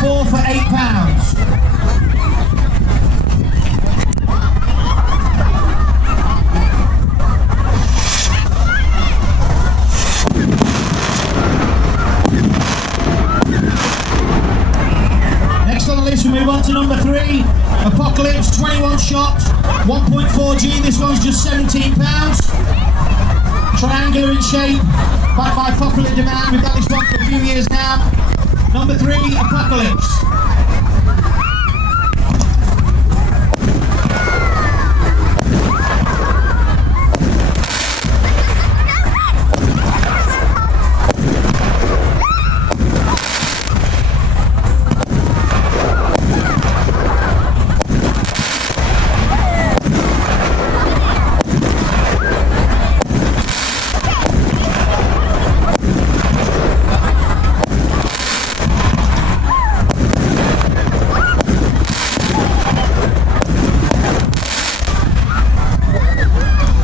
4 for £8. Next on the list we move on to number 3, Apocalypse 21 shot, 1.4G, this one's just £17. Triangular in shape, backed by popular demand, we've got this one for a few years now. Number 3, Apocalypse.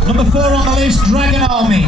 Number 4 on the list, Dragon Army.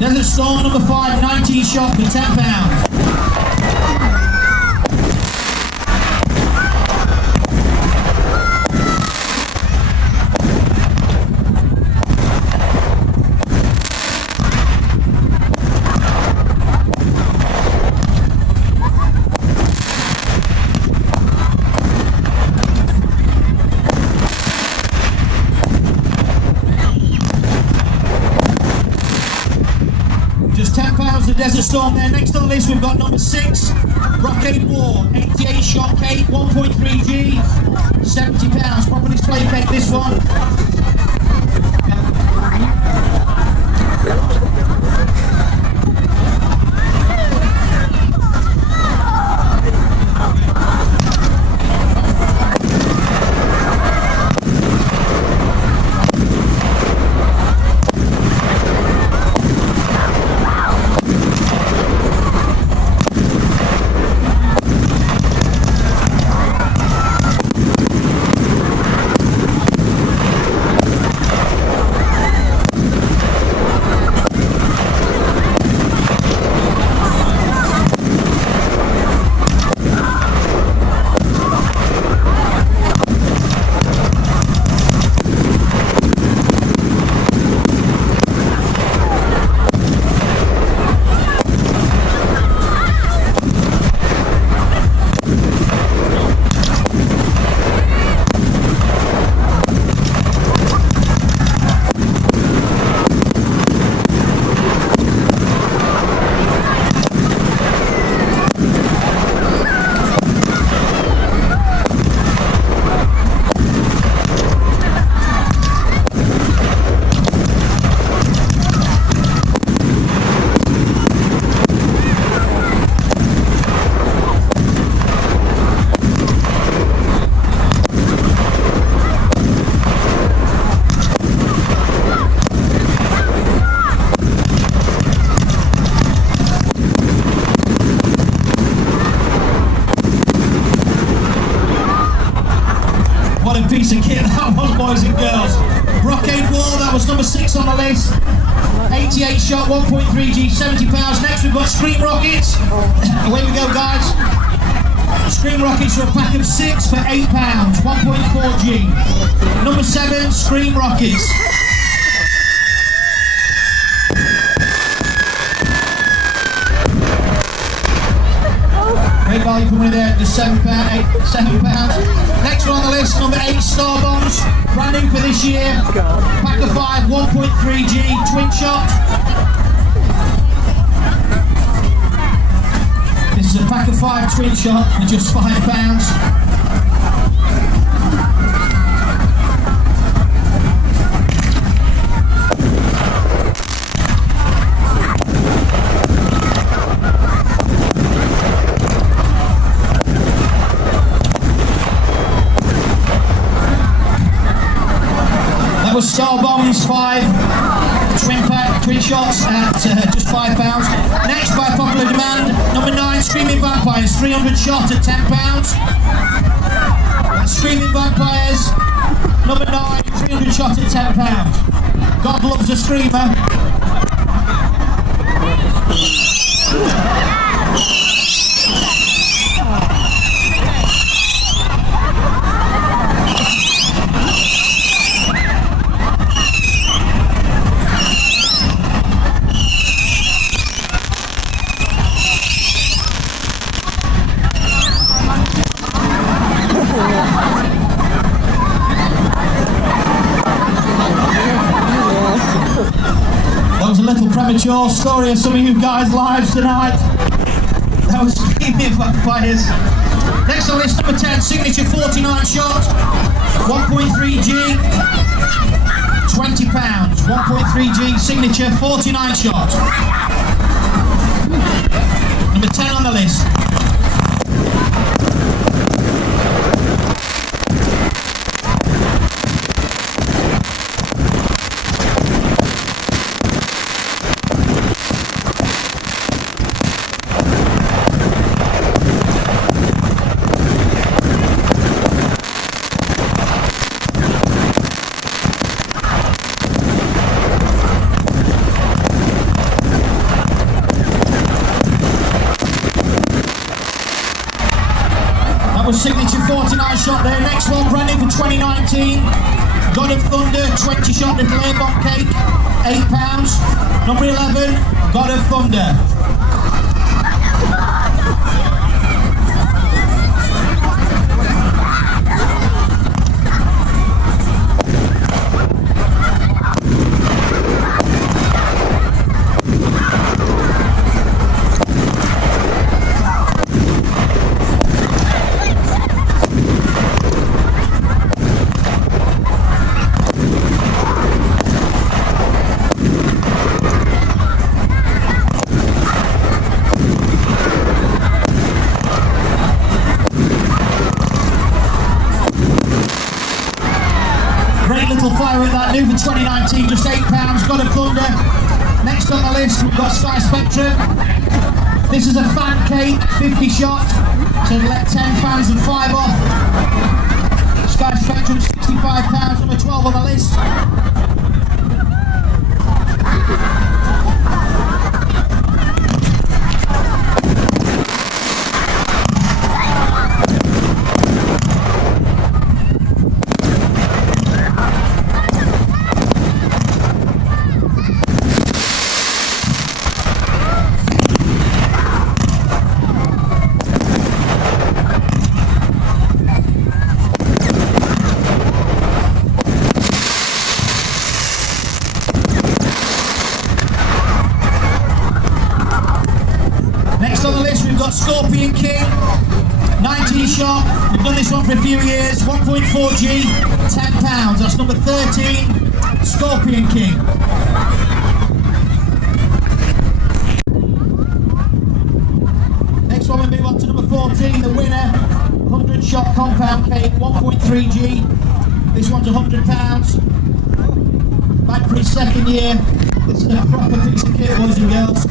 Desert Storm number 5, 19 shot for £10. Just £10 the Desert Storm there. Next on the list we've got number 6, Rockade War, 88 shot cake, 1.3G, £70. Proper display cake this one. What a piece of kit that was, boys and girls. Rockade War, that was number 6 on the list. 88 shot, 1.3G, £70. Next we've got Scream Rockets. Away we go, guys. Scream Rockets are a pack of 6 for £8, 1.4G. Number 7, Scream Rockets. Great value for money there, just £7. Next one on the list, number 8, Star Bombs. Brand new for this year. Pack of 5, 1.3G, twin shot. This is a pack of 5 twin shot for just £5. was Star Bombs 5 twin shots at just £5. Next, by popular demand, number 9 Screaming Vampires 300 shot at £10. That's Screaming Vampires number 9 300 shot at £10. God loves a screamer. Premature story of some of you guys' lives tonight. That was Screaming Vampires. Next on list, number 10, Signature 49 shot, 1.3G, £20. 1.3G Signature 49 shot. Number 10 on the list. Signature 49 shot there. Next one, brand new for 2019. God of Thunder 20 shot little air bomb cake, £8. Number 11, God of Thunder. Firework that new for 2019, just £8. God of Thunder. Next on the list, we've got Sky Spectrum. This is a fan cake, 50 shot. So let 10 fans and 5 off. Sky Spectrum, £65. Number 12 on the list. Scorpion King, 19 shot. We've done this one for a few years. 1.4G, £10. That's number 13, Scorpion King. Next one we move on to number 14, the winner, 100 shot compound cake, 1.3G. This one's £100. Back for his second year. This is a proper piece of kit, boys and girls.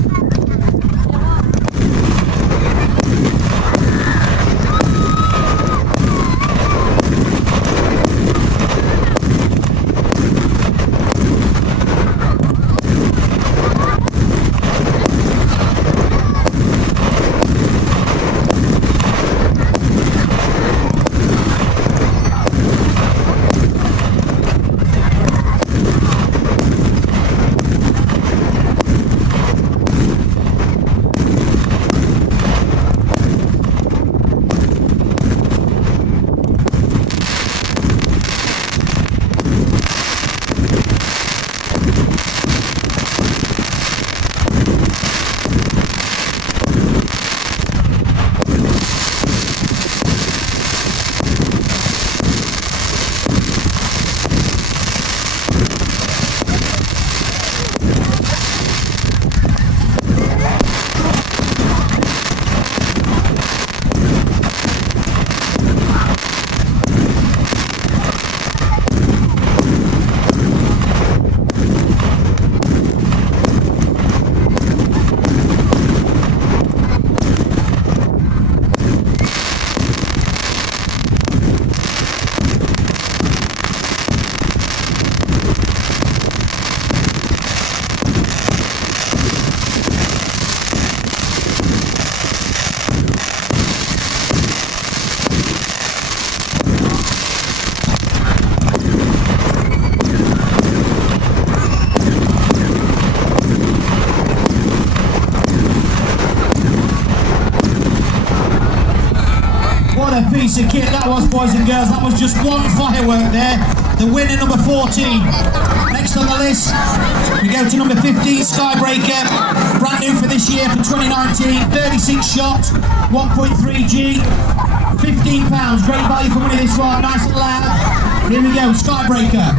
boys and girls. That was just one firework there. The winner, number 14. Next on the list, we go to number 15, Skybreaker. Brand new for this year, for 2019. 36 shot, 1.3G, £15. Great value for money this one, nice and loud. Here we go, Skybreaker.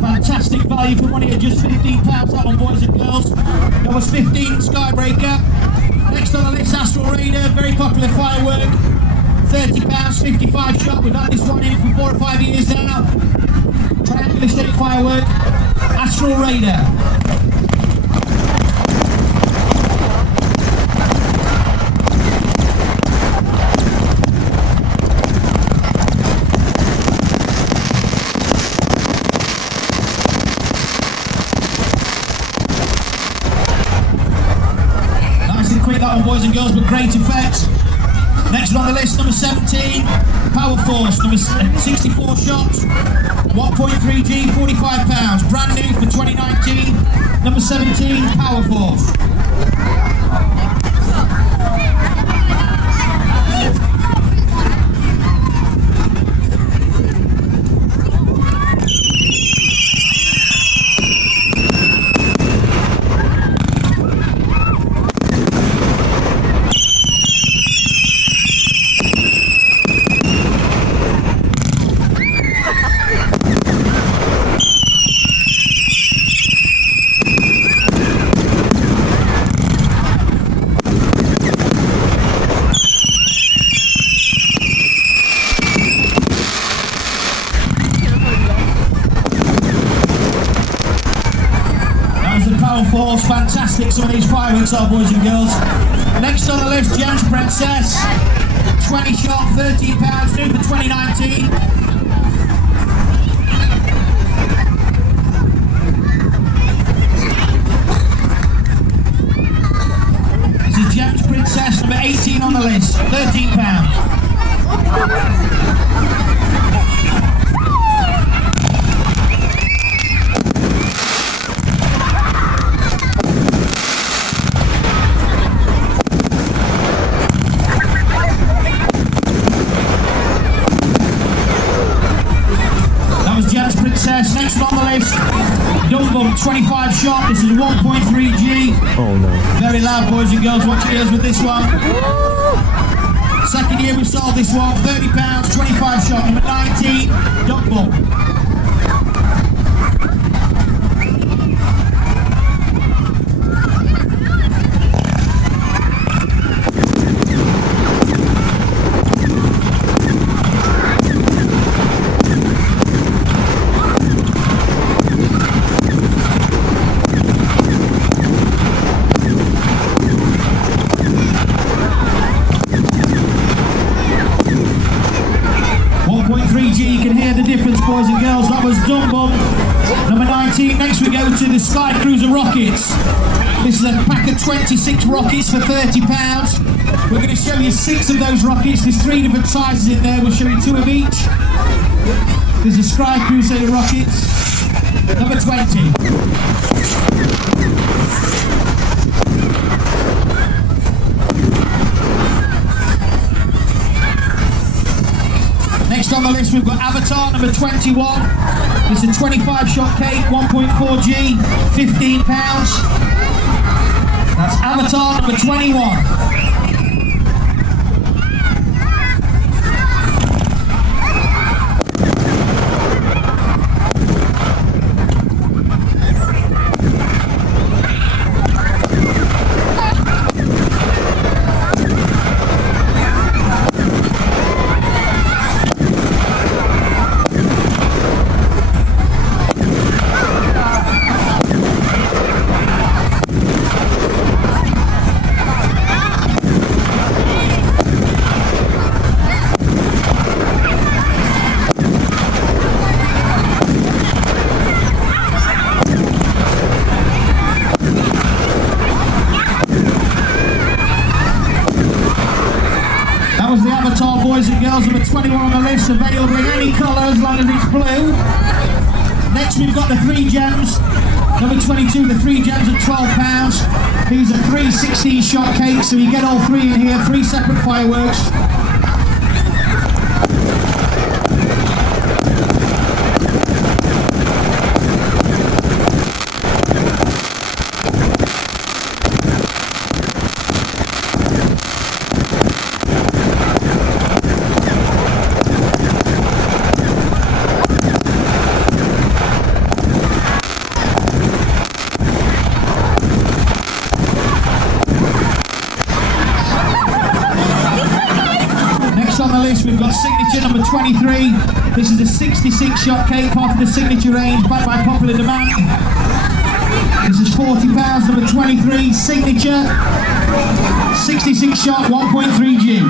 Fantastic value for money at just £15, that one, boys and girls. That was 15, Skybreaker. Next on the list, Astral Raider, very popular firework. £30, 55 shot. We've had this one in for 4 or 5 years now. Triangular shaped firework, Astral Raider. That one, boys and girls, but great effect. Next one on the list, number 17, Power Force, number 64 shots, 1.3G, £45. Brand new for 2019, number 17, Power Force. Force, fantastic some of these fireworks are, boys and girls. Next on the list, Gems Princess, 20 shot, £13, new for 2019. This is Gems Princess, number 18 on the list, £13. Next on the list, Dumble, 25 shot. This is 1.3G. Oh no. Very loud, boys and girls. Watch your ears with this one. Second year we sold this one. £30, 25 shot. Number 19, Dumble. 3G, you can hear the difference, boys and girls. That was Dumbo, number 19. Next we go to the Sky Cruiser rockets. This is a pack of 26 rockets for £30. We're going to show you 6 of those rockets. There's 3 different sizes in there. We'll show you 2 of each. There's a Sky Cruiser rockets, number 20. Next on the list we've got Avatar, number 21. It's a 25 shot cake, 1.4G, £15. That's Avatar, number 21. It's available in any colour as long as it's blue. Next we've got the 3 gems. Number 22, the 3 gems at £12. These are 3 16-shot cakes, so you get all 3 in here, 3 separate fireworks. On the list we've got signature number 23. This is a 66-shot cake, part of the signature range, backed by popular demand. This is £40, number 23, signature, 66-shot, 1.3G.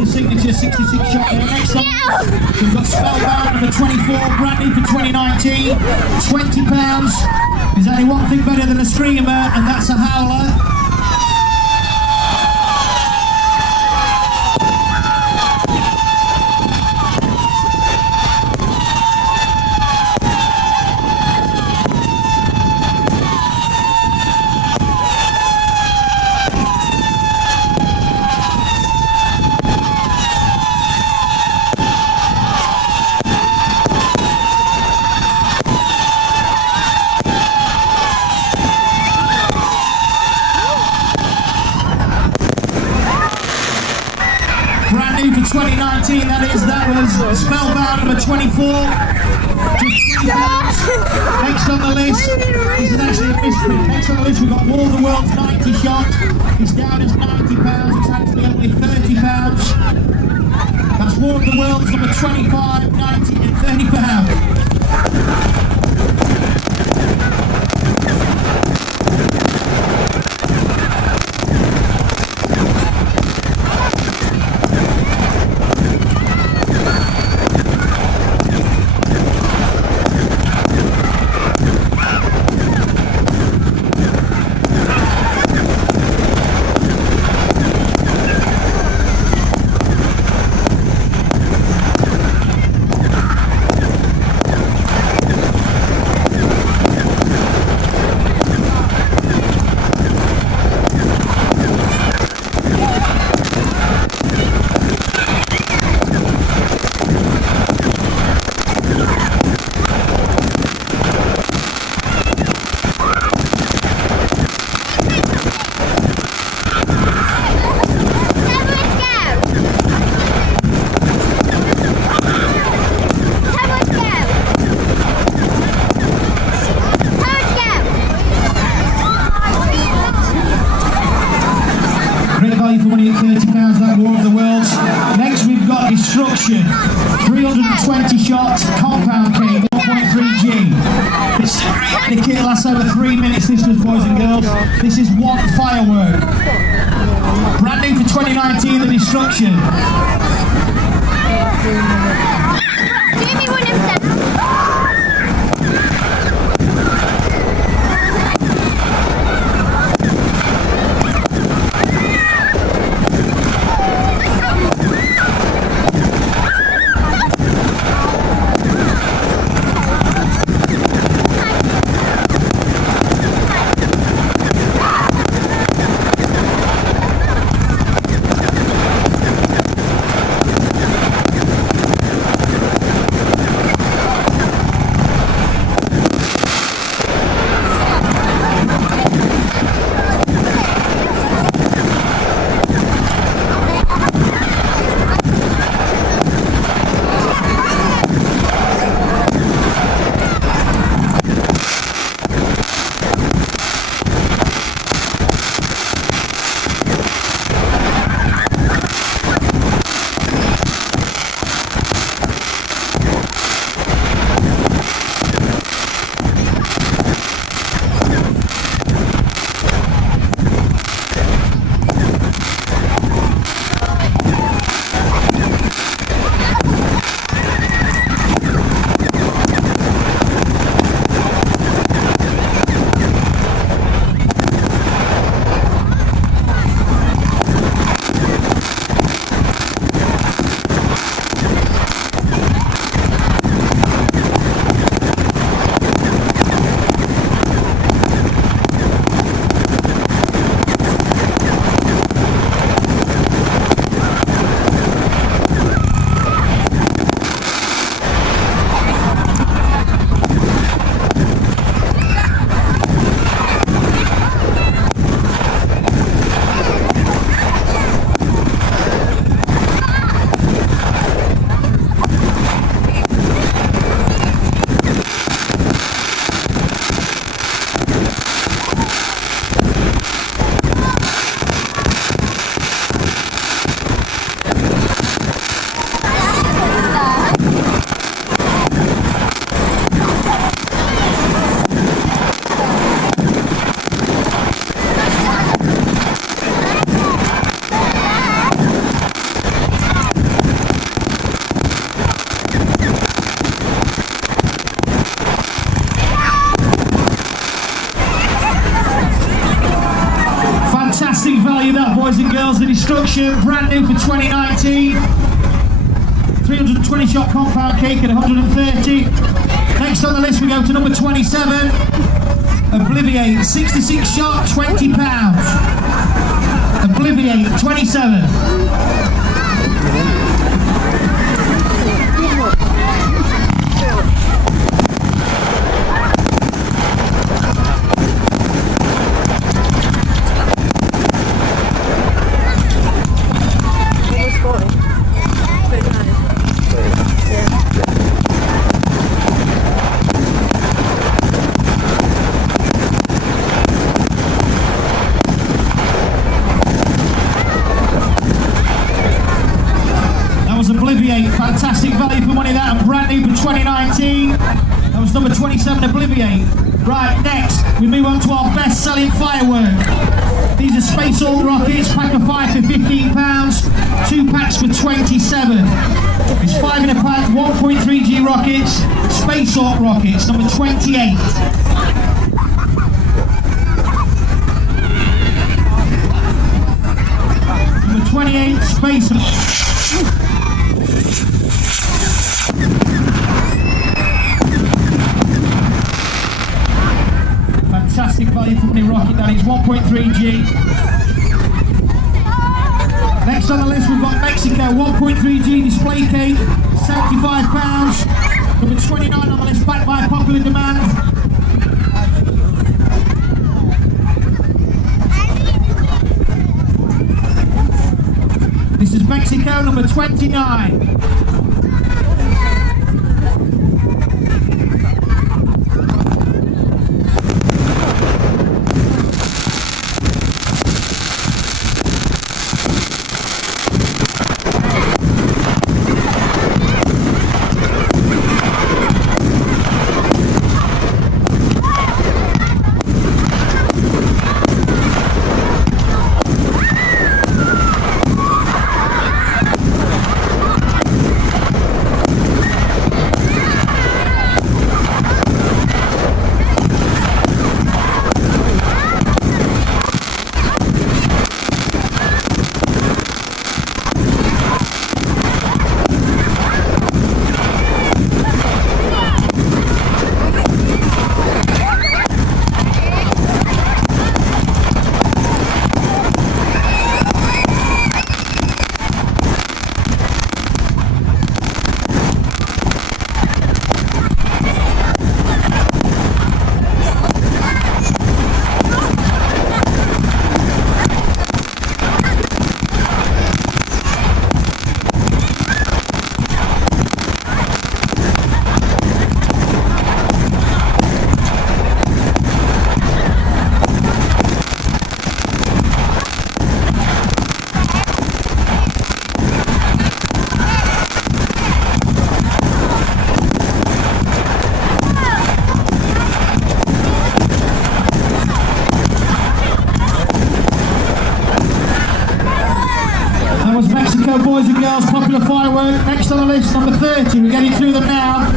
Signature 66 shot there. Next up, we've got Spellbound number 24, brand new for 2019, £20. There's only one thing better than a screamer, and that's a howler. Brand new for 2019, that was Spellbound number 24. Next on the list, this is actually a mystery. Next on the list we've got War of the World's 90 shot. It's down as £90, it's actually only £30. That's War of the World's number 25, 90 and £30. For money at £30, that War of the Worlds. Next we've got Destruction, 320 shots, compound cake, 1.3G. The kit lasts over 3 minutes, this was, boys and girls. This is one firework. Brand new for 2019, the Destruction. Give me one of them. Destruction, brand new for 2019. 320 shot compound cake at 130. Next on the list we go to number 27. Obliviate, 66 shot, £20. Obliviate, 27. Obliviate, fantastic value for money that, and brand new for 2019. That was number 27, Obliviate. Right, next we move on to our best selling firework. These are Space Alt rockets, pack of 5 for £15, 2 packs for 27. It's 5 in a pack, 1.3G rockets, Space Alt rockets, number 28. Number 28, Space Alt. Fantastic value for money rocket, that is 1.3G. Next on the list we've got Mexico, 1.3G display cake, £75. Number 29 on the list, backed by popular demand. This is Mexico, number 29. Boys and girls, popular firework. Next on the list, number 30. We're getting through them now.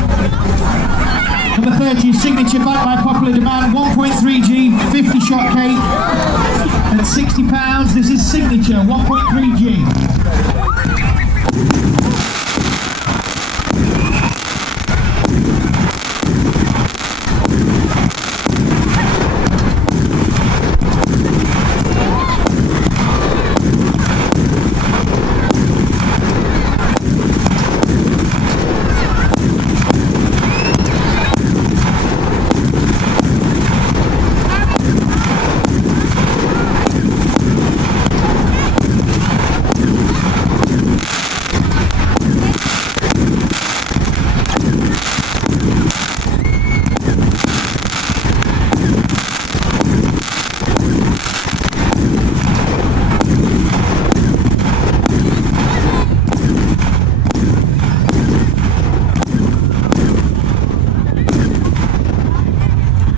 Number 30 is Signature, backed by popular demand. 1.3G, 50 shot cake at £60. This is Signature, 1.3G.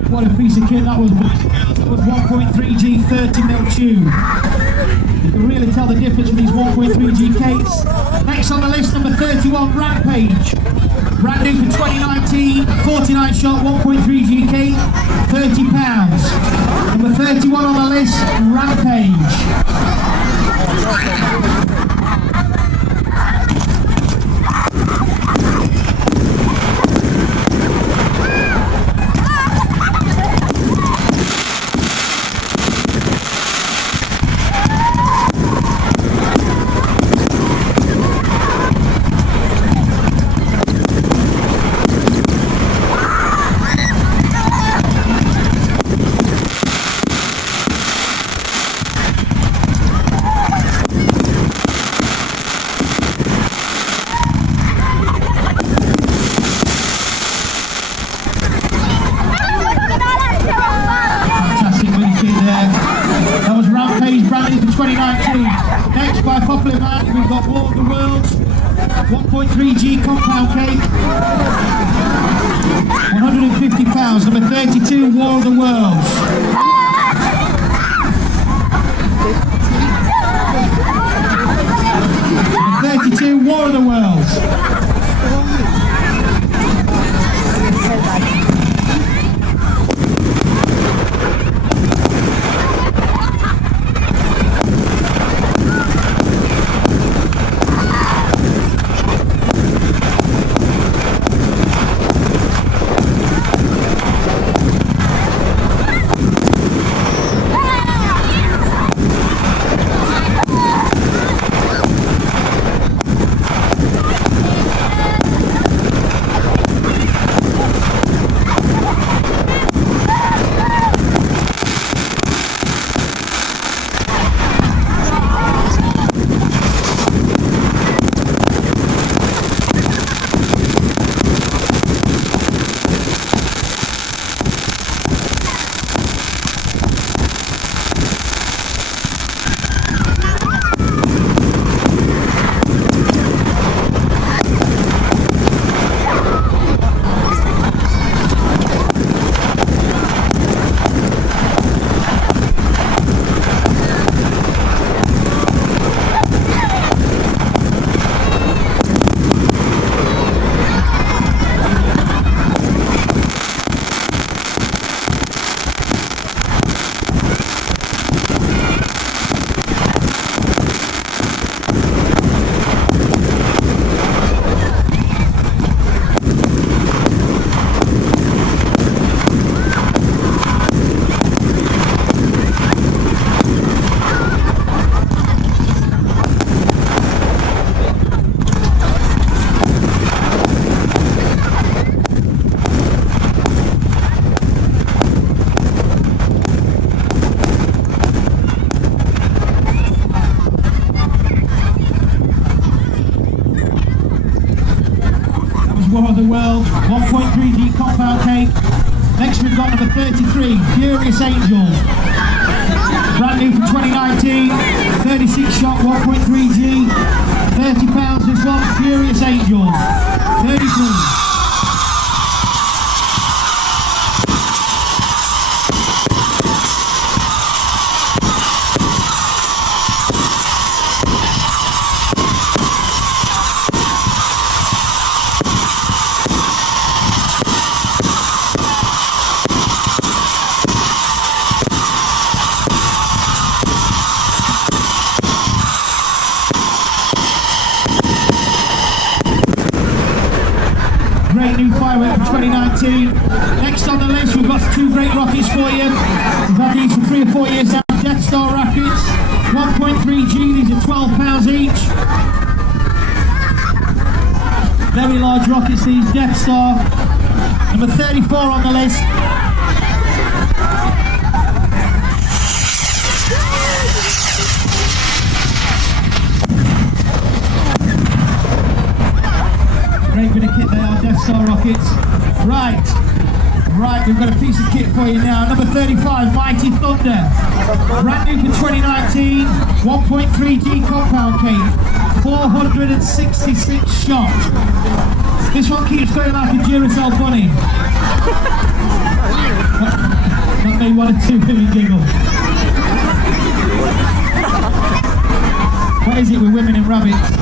What a piece of kit that was. That was 1.3G 30mm tube. You can really tell the difference with these 1.3G cakes. Next on the list, number 31, Rampage. Brand new for 2019, 49 shot, 1.3G cake, £30. Number 31 on the list, Rampage. Next, by popular demand, we've got War of the Worlds, 1.3G compound cake, £150. Number 32, War of the Worlds. Number 32, War of the Worlds. War of the World, 1.3G compound cake. Next we've got number 33, Furious Angels. Brand new from 2019, 36 shot, 1.3G, £30 this one, Furious Angels, 33. Great new firework from 2019. Next on the list, we've got two great rockets for you. We've had these for 3 or 4 years now. Death Star rockets, 1.3G. These are £12 each. Very large rockets, these Death Star. Number 34 on the list. Great bit of kit they are, Death Star rockets. Right, we've got a piece of kit for you now. Number 35, Mighty Thunder. Brand new for 2019, 1.3G compound cake, 466 shots. This one keeps going like a Duracell bunny. That made 1 or 2 women giggle. What is it with women and rabbits?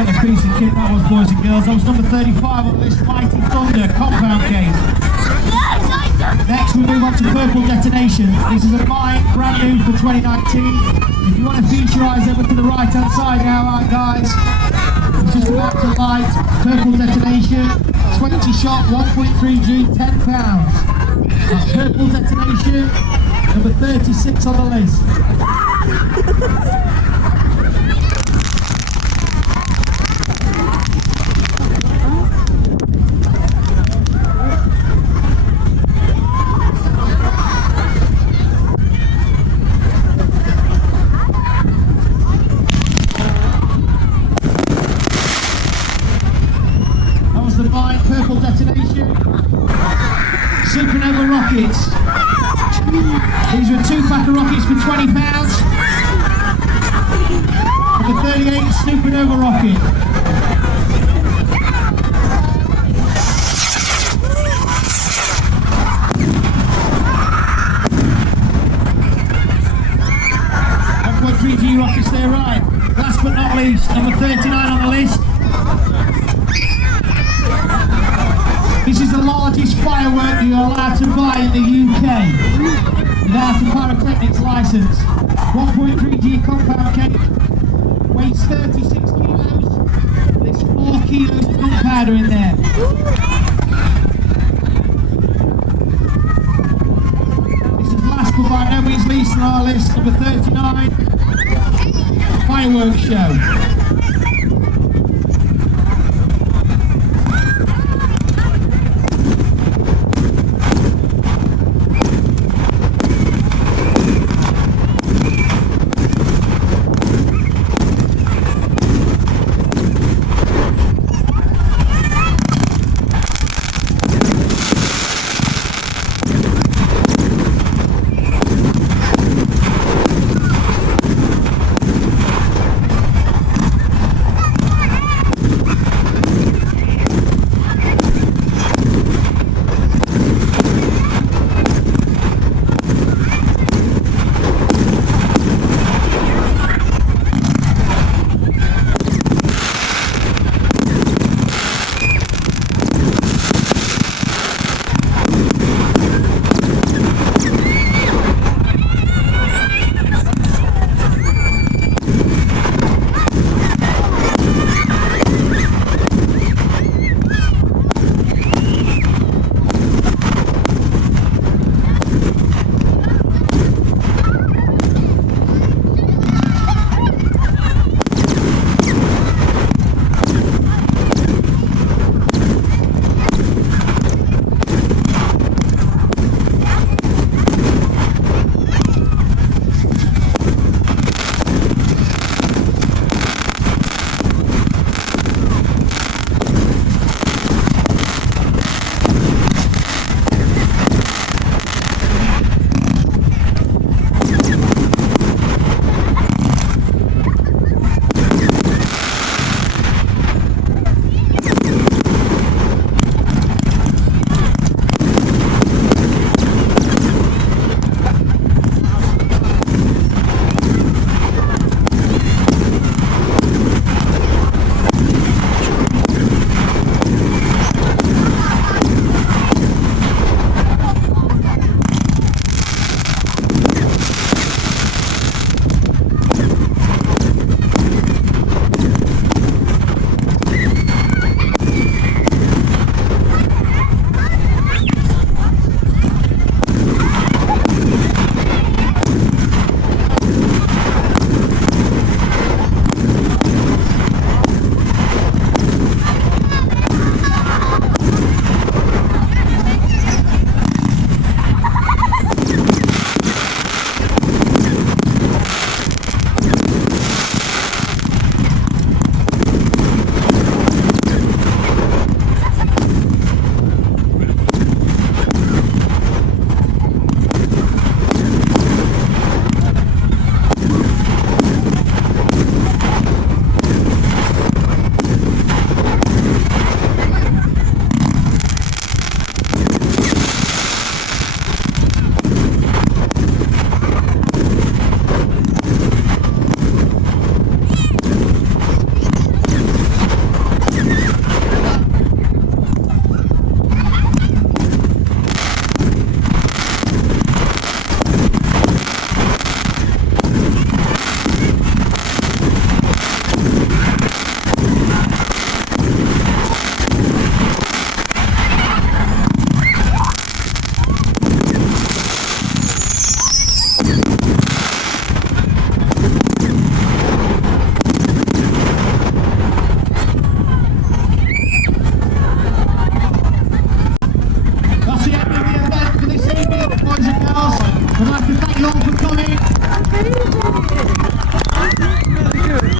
What a piece of kit that was, boys and girls. That was number 35 on the list, Mighty Thunder compound cake. Next we move on to Purple Detonation. This is a mine, brand new for 2019. If you want to feature your eyes over to the right hand side now, alright guys. It's just about to light. Purple Detonation, 20 shot, 1.3G, £10. That's Purple Detonation, number 36 on the list. Purple Detonation, Supernova rockets. These are a 2-pack of rockets for £20. And the 38 Supernova rocket. .3G rockets there, right. Last but not least, number 39 on the list. This is the largest firework you're allowed to buy in the UK without a pyrotechnics license. 1.3G compound cake, weighs 36 kilos, there's 4 kilos of gunpowder in there. This is last but by no means least on our list, number 39, fireworks show.